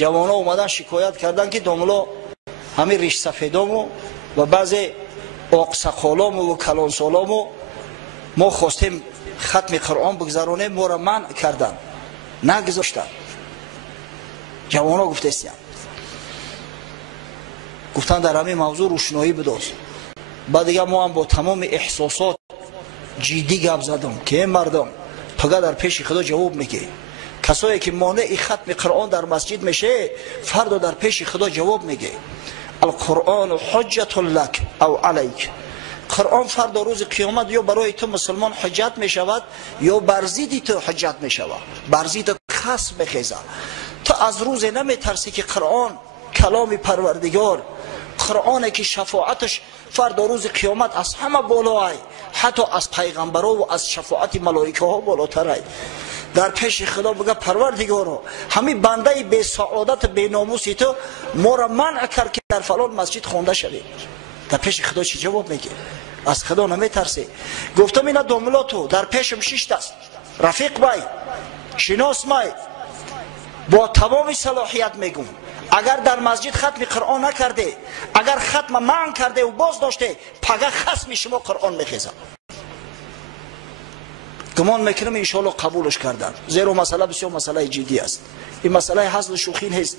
جوانا اومدن شکایت کردن که داملا همین ریش سفیدامو و بعضی آقسقالامو و کلانسالامو ما خواستیم ختم قرآن بگذرانیم، ما را منع کردن، نگذاشتن. جوانا گفتستیم، گفتن در همین موضوع روشنایی بداز. بعد دیگه ما هم با تمام احساسات جدی گپ زدم که این مردم پگه در پیش خدا جواب میگه. کسایی که مانع ختم قرآن در مسجد میشه فردا در پیش خدا جواب میگه. القرآن حجت لک او علیک. قرآن فردا روز قیامت یا برای تو مسلمان حجت میشود یا بر ضد تو حجت میشود، بر ضد خصم میخیزه. تو از روز نمیترسی که قرآن کلام پروردگار، قرآنی که شفاعتش فردا روز قیامت از همه بالای، حتی از پیغمبرها و از شفاعت ملائکه ها بالاتره، در پیش خدا بگه پروردگارا همین بنده بی سعادت بی ناموسی تو ما را منع کرد که در فلان مسجد خونده شوی. در پیش خدا چی جواب میگه؟ از خدا نمیترسی. گفتم اینا داملاتو در پیشم شش است، رفیق بای، شناس مای، با تمام صلاحیت میگم اگر در مسجد ختم قرآن نکرده، اگر ختم منع کرده و باز داشته، پگه خصم شما قرآن میخیزم. گمان میکنم انشاءالله قبولش کردن، زیرا مسئله بسیار مسئله جدی است. این مسئله حزل شوخی نیست.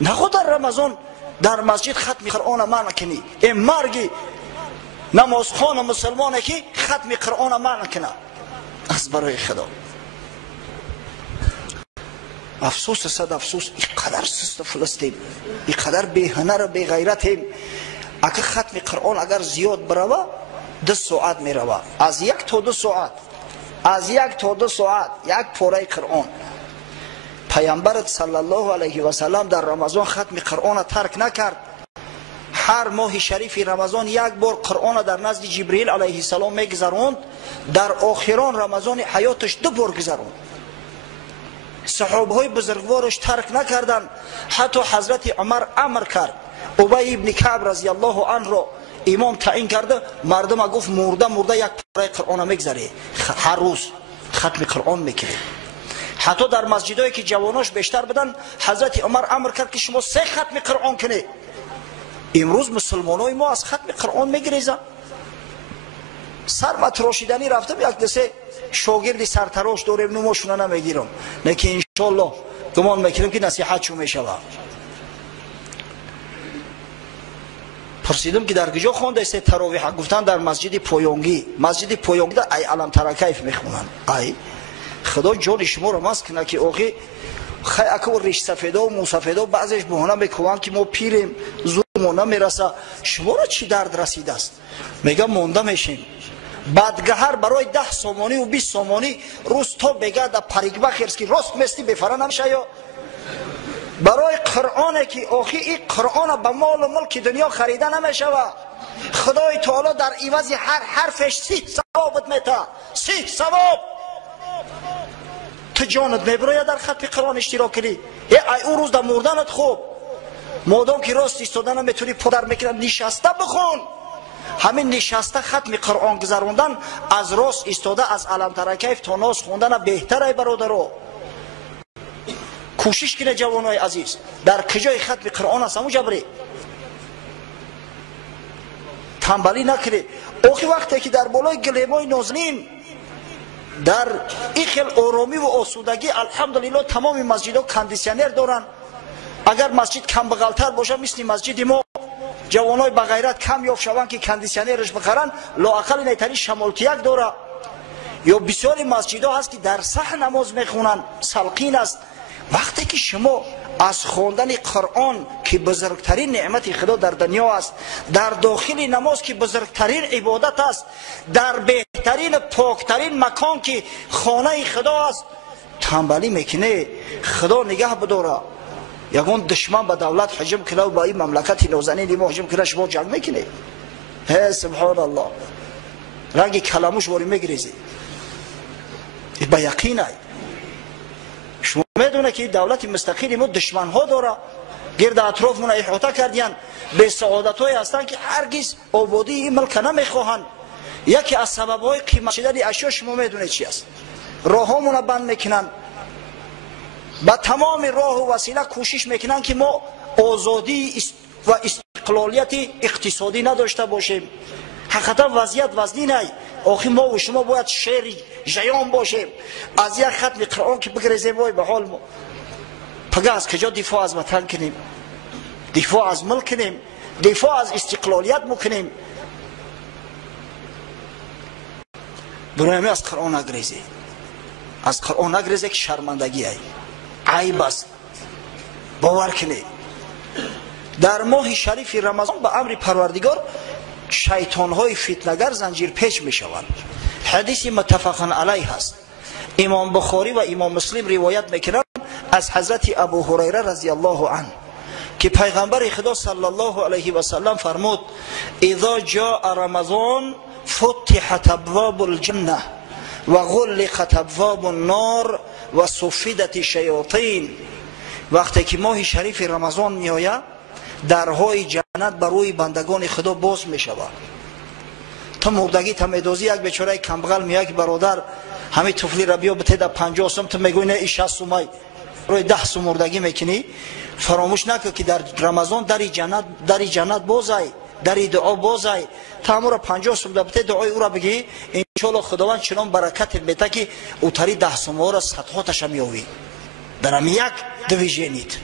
نخود در رمضان در مسجد ختم قرآن منع کنی، این مرگی نمازخوان مسلمانه که ختم قرآن منع کنه. از برای خدا افسوس، صد افسوس، اینقدر سست فلسطین، اینقدر بی هنر و بی غیرتیم. اگر ختم قرآن اگر زیاد بروه 2 ساعت میروه، از 1 تا 2 ساعت، از 1 تا 2 ساعت یک پاره قرآن. پیامبرت صلی الله علیه و سلم در رمضان ختم قرآن ترک نکرد. هر ماه شریف رمضان 1 بار قرآن در نزد جبرئیل علیه السلام میگذراند. در آخران رمضان حیاتش 2 بار گذراند. صحابه های بزرگوارش ترک نکردن. حتی حضرت عمر امر کرد ابی ابن کعب رضی الله عنه را امام تعیین کرده، مردم گفت مرده 1 پاره قرآن میگذره، هر روز ختم قرآن میکنه. حتی در مسجدایی که جواناش بیشتر بدن حضرت عمر امر کرد که شما 3 ختم قرآن کنه. امروز مسلمانای ما از ختم قرآن میگریزن. سر متراشیدنی رفتم، یک دسته شاگرد سرتراش داریم، نماشونه نمیگیرم، نه که انشالله گمان میکنم که نصیحت شو میشوه. پرسیدم که در کجا خوانده است تراویح؟ گفتن در مسجد پویانگی. مسجد پویانگی در ای علم ترکیف میخونن. ای خدا جان شما رو مست کنه که آخه خیلی اکو ریش سفیدا و موسفیدا بعضیش بهانه میکنن که ما پیریم زورمون نمیرسه. شما را چی درد رسیده است؟ میگم مونده میشیم. بدگهر برای 10 سامانی و 20 سامانی روز تو بگه در پریگبه خیرس که راست مستی بفره نمیشه. یا برای قرآنه که آخی این قرآن به مال و ملک دنیا خریده نمیشه. خدای تعالی در عوض هر حرفش 30 ثوابت میده. 30 ثواب. تو جانت میبره در ختم قرآن اشتراک کنی. ای او روز در مردنت خوب، مادام که راست ایستادن میتونی پدر میکنن، نشسته بخون. همین نشسته ختم قرآن گذروندن از راست ایستاده از علم ترکیف تا ناس خوندن بهتره. برادرو کوشش کنه جوانای عزیز، در کجای ختم قرآن است همو جبری تنبلی نکنه. آخی وقتی که در بالای گلیمای نازنین در این خیل آرامی و آسودگی الحمدلله تمام مسجدها کندیسیونر دارن. اگر مسجد کم بغلتر باشه مثل مسجد ما جوانای با غیرت کم یافت شوند که کندیسیونرش بخرن، لااقل نیتری شمالتیک داره. یا بسیاری مسجدها هست که در صحن نماز میخونن، سلقین است. وقتی که شما از خواندن قرآن که بزرگترین نعمت خدا در دنیا است، در داخل نماز که بزرگترین عبادت است، در بهترین پاکترین مکان که خانه خدا است، تنبلی میکنه خدا نگه بداره. یگون دشمن به دولت حجم کنه و با این مملکت نازنین ما حجم کنه، شما جنگ میکنه. هی سبحان الله، رنگ کلموش باری میگریزی. با یقینه شما میدونه که دولت مستقلی ما دشمن ها داره، گرد اطرافمون احاطه کردین، به سعادت های هستن که هرگز آبادی این ملک نمیخواهن. یکی از سبب های قیمت شدن اشیا شما میدونه چی است؟ راه همون بند میکنن. با تمام راه و وسیله کوشش میکنن که ما آزادی و استقلالیت اقتصادی نداشته باشیم. حقیقتا وضعیت وزنی نه. آخه ما و شما باید شعر ژیان باشیم. از یک ختم قرآن که بگریزیم وای به حال ما. پگه از کجا دفاع از وطن کنیم، دفاع از ملک کنیم، دفاع از استقلالیت میکنیم؟ برای از قرآن نگریزی، از قرآن نگریزی که شرمندگی ای عیب است. باور کنید در ماه شریف رمضان به امر پروردگار شیطان های فتنه‌گر زنجیر پیچ می شوند. حدیث متفق علیه است. امام بخاری و امام مسلم روایت میکنند از حضرت ابو هریره رضی الله عنه که پیغمبر خدا صلی الله علیه و سلم فرمود اذا جاء رمضان فتحت ابواب الجنه و غلقت ابواب النار و صفدت الشیاطین. وقتی که ماه شریف رمضان می آید درهای جنت برای بندگان خدا باز می شود. تو مردگی تمیدازی یک بیچاره کمبغل میاد که برادر همین طفلی را بیا بده در 50 سوم، تو میگوی نه این 60 سوم روی 10 سوم مردگی میکنی. فراموش نکن که در رمضان در جنت بازای، در دعا بازای. تا 50 سوم بده دعای او را بگی ان شاء الله خداوند چنان برکت میده که اوتری 10 سوم را صدقاتش میوی در یک دیویژنیت.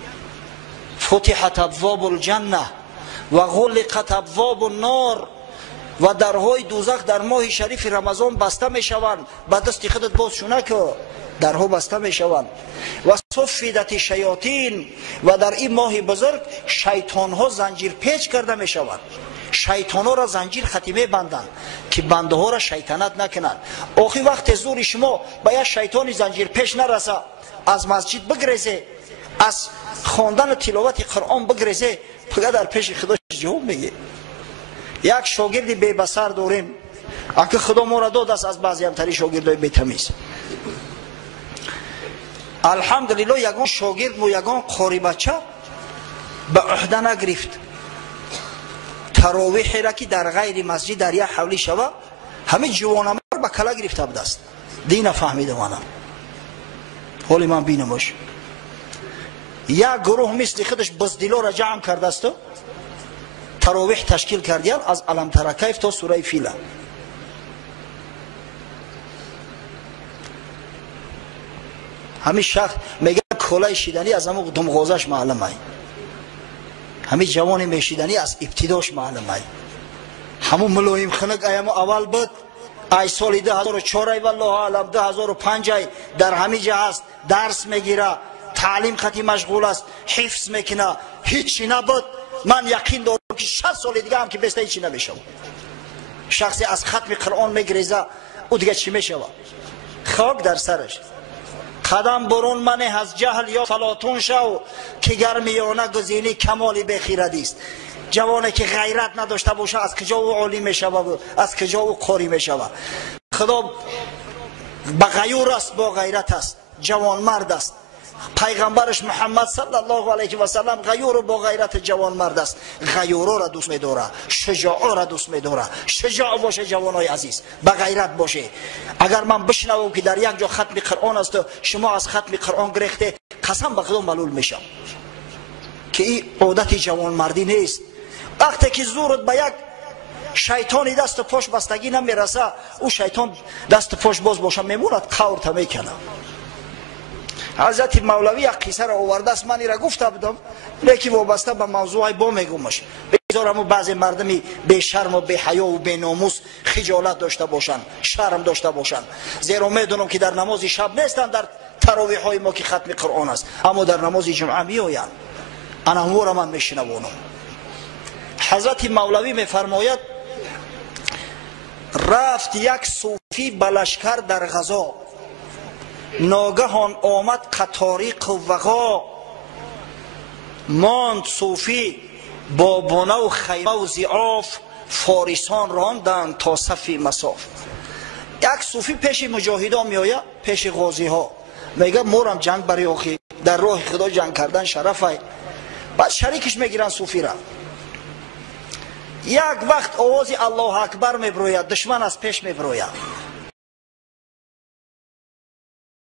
فتحت ابواب الجنه و غلقت ابواب النار و درهای دوزخ در ماه شریف رمضان بسته می شوند. با دست خودت باز شونه که درها بسته می شوند. و صفدت شیاطین و در این ماه بزرگ شیطان ها زنجیر پیچ کرده می شوند. شیطان ها را زنجیر خطیمه بندند که بنده ها را شیطنت نکنند. آخی وقت زور شما با یک شیطانی زنجیر پیچ نرسه، از مسجد بگریزه، از خواندن و تلاوت قرآن بگریزه، پگه در پیش خدا جواب میگه. یک شاگرد بی بصر داریم، اگه خدا ما را داد است از بعضی امتری شاگردای بی تمیز. الحمدلله یگان شاگرد و یگان قاری بچه به عهده نگرفت تراویح را که در غیر مسجد در یک حولی شوه همه جوانمار به کلا گرفته بود است. دین فهمیده وانا حالی من بینم باش یک گروه مثل خودش بزدلا را جمع کرده است، تراویح تشکیل کردیم از علم تر کیف تا سوره فیل. همین شخص میگه کلاه شیدنی از همون دمغازش معلومه، همین جوان میشیدنی از ابتداش معلومه. همون ملایم خنک ایام اول بود ای سال 2004 والله عالم 2005 در همین جا هست، درس میگیره، تعلیم خطی مشغول است، حفظ میکنه، هیچی نبود. من یقین دارم که 60 سال دیگه هم که بسته هیچی نمیشه. شخصی از ختم قرآن میگریزه او دیگه چی میشه؟ خاک در سرش. قدم برون منه از جهل یا فلاطون شو که گرمیانه گزینی کمالی بخیردی است. جوانی که غیرت نداشته باشه از کجا او عالی میشوه، از کجا او قاری میشوه؟ خدا با غیور است، با غیرت است، جوان مرد است. پیغمبرش محمد صلی الله علیه و سلم غیور و با غیرت جوان مرد است. غیورا را دوست می‌داره، شجاع را دوست می‌داره. شجاع باشه جوانای عزیز، با غیرت باشه. اگر من بشنوم که در یک جا ختم قرآن است شما از ختم قرآن گرفته، قسم به خدا ملول میشم که این عادت جوان مردی نیست. وقتی که زورت به یک شیطانی دست پاش بستگی نمیرسه، او شیطان دست پاش باز باشه میموند، قورت میکنه. حضرت مولوی یک قصه را آورده است، من این را گفته بودم لیکن وابسته به موضوع با میگمش. بذارم بعضی مردمی بی شرم و بی حیا و بی ناموس خجالت داشته باشن، شرم داشته باشن، زیرا میدونم که در نماز شب نیستن در تراویح های ما که ختم قرآن است، اما در نماز جمعه میآیند. انا همو را من میشنوانم. حضرت مولوی میفرماید رفت یک صوفی به لشکر در غزا، ناگهان آمد قطاریق و وغا، ماند صوفی با بنه و خیمه و ضعاف، فارسان راندند تا صف مصاف. یک صوفی پیش مجاهدان میآید، پیش غازی ها میگه مورم جنگ برای آخی در راه خدا جنگ کردن شرفه. بعد شریکش میگیرن صوفی را. یک وقت آواز الله اکبر میبروید، دشمن از پیش میبروید،